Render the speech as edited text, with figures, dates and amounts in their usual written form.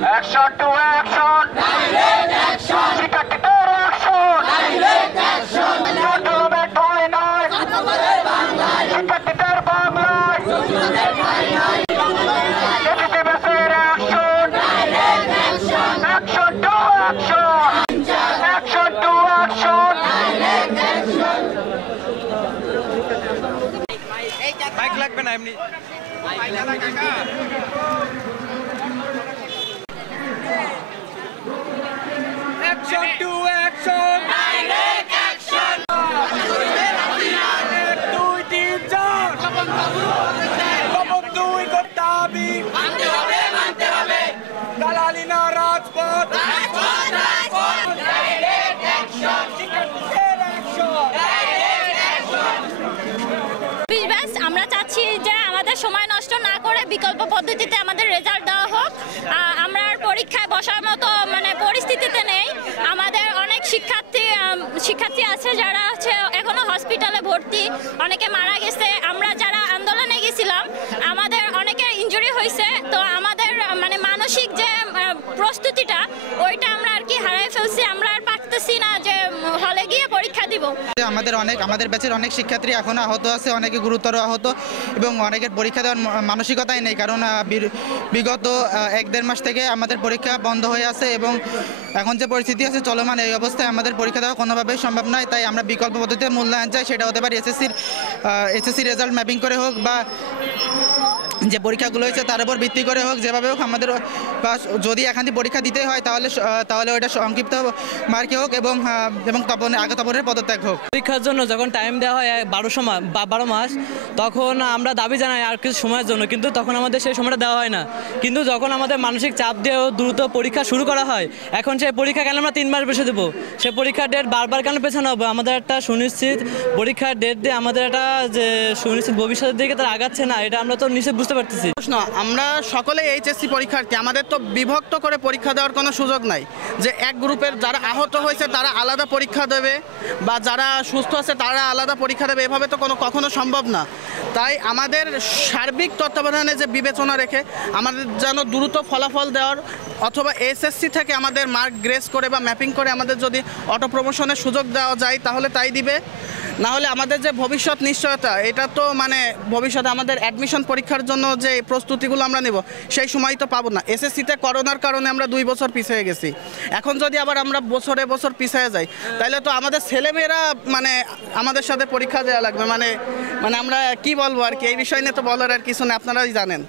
Action to action. Direct action. শিক্ষার্থীদের action. Direct action. ছাত্রদের ঠাঁই নাই। ছাত্রদের বাংলায়। শিক্ষার্থীদের বাংলায়। ছাত্রদের ঠাঁই নাই। এসএসসির action. Direct action. Action to action. Action to action. Direct action. Mic লাগবে না এমনি Action to action. Direct action. 1 2 3 4 শপথ দুই কর্তাবি মানতে হবে দালালি না রাজপথ রাজপথ ডাইরেক্ট অ্যাকশন শিক্ষার্থীদের action. ব্যাস আমরা চাচ্ছি যে আমাদের সময় নষ্ট না করে বিকল্প পদ্ধতিতে আমাদের রেজাল্ট দেওয়া হোক। আমরা আর পরীক্ষায় বসার মতো পরিস্থিতিতে নেই। আমাদের অনেক শিক্ষার্থী আছে যারা হচ্ছে এখনো হসপিটালে ভর্তি, অনেকে মারা গেছে। আমরা যারা আন্দোলনে গেছিলাম আমাদের অনেকের ইনজুরি হয়েছে, তো আমাদের মানসিক যে প্রস্তুতিটা ওইটা আমরা আর কি হারিয়ে ফেলছি। আমরা আর পারতেছি না যে হলে গিয়ে পরীক্ষা দিব। আমাদের ব্যাচের অনেক শিক্ষার্থী এখনো আহত আছে, অনেকে গুরুতর আহত এবং অনেকের পরীক্ষা দেওয়ার মানসিকতাই নেই, কারণ বিগত 1-1.5 মাস থেকে আমাদের পরীক্ষা বন্ধ হয়ে আছে এবং এখন যে পরিস্থিতি আছে চলমান, এই অবস্থায় আমাদের পরীক্ষা দেওয়া কোনোভাবেই সম্ভব নয়। তাই আমরা বিকল্প পদ্ধতিতে মূল্যায়ন চাই, সেটা হতে পারে এসএসসি রেজাল্ট ম্যাপিং করে হোক বা যে পরীক্ষাগুলো হয়েছে তার উপর ভিত্তি করে হোক, যেভাবে হোক আমাদের যদি এখানে পরীক্ষা দিতে হয় তাহলে ওইটা সংক্ষিপ্ত মার্কে হোক এবং আগে তপনের পদত্যাগ হোক। পরীক্ষার জন্য যখন টাইম দেওয়া হয় 12 মাস, তখন আমরা দাবি জানাই আর কিছু সময়ের জন্য, কিন্তু তখন আমাদের সেই সময়টা দেওয়া হয় না। কিন্তু যখন আমাদের মানসিক চাপ দিয়েও দ্রুত পরীক্ষা শুরু করা হয়, এখন সেই পরীক্ষা কেন আমরা 3 মাস বেশি দেবো, সেই পরীক্ষার ডেট বারবার কেন পেছানো হবে? আমাদের একটা সুনিশ্চিত পরীক্ষার ডেট দিয়ে আমাদের একটা যে সুনিশ্চিত ভবিষ্যতের দিকে তারা আগাচ্ছে না, এটা আমরা তো নিশ্চিত বুঝতে পারতেছি। আমরা সকলে এইচএসসি পরীক্ষার্থী, আমাদের তো বিভক্ত করে পরীক্ষা দেওয়ার কোনো সুযোগ নাই যে এক গ্রুপের যারা আহত হয়েছে তারা আলাদা পরীক্ষা দেবে বা যারা সুস্থ আছে তারা আলাদা পরীক্ষা দেবে, এভাবে তো কখনো সম্ভব না। তাই আমাদের সার্বিক তত্ত্বাবধানে যে বিবেচনা রেখে আমাদের যেন দ্রুত ফলাফল দেওয়ার অথবা এসএসসি থেকে আমাদের মার্ক গ্রেস করে বা ম্যাপিং করে আমাদের যদি অটো প্রমোশনের সুযোগ দেওয়া যায় তাহলে তাই দিবে। না হলে আমাদের যে ভবিষ্যৎ নিশ্চয়তা, এটা তো ভবিষ্যতে আমাদের অ্যাডমিশন পরীক্ষার জন্য যে প্রস্তুতিগুলো আমরা নেব সেই সময় তো পাবো না। এসএসসিতে করোনার কারণে আমরা 2 বছর পিছিয়ে গেছি, এখন যদি আবার আমরা বছর পিছিয়ে যাই তাহলে তো আমাদের ছেলেমেয়েরা আমাদের সাথে পরীক্ষা দেওয়া লাগবে। আমরা কি বলবো আর কি, এই বিষয় নিয়ে তো বলার আর কিছু না, আপনারাই জানেন।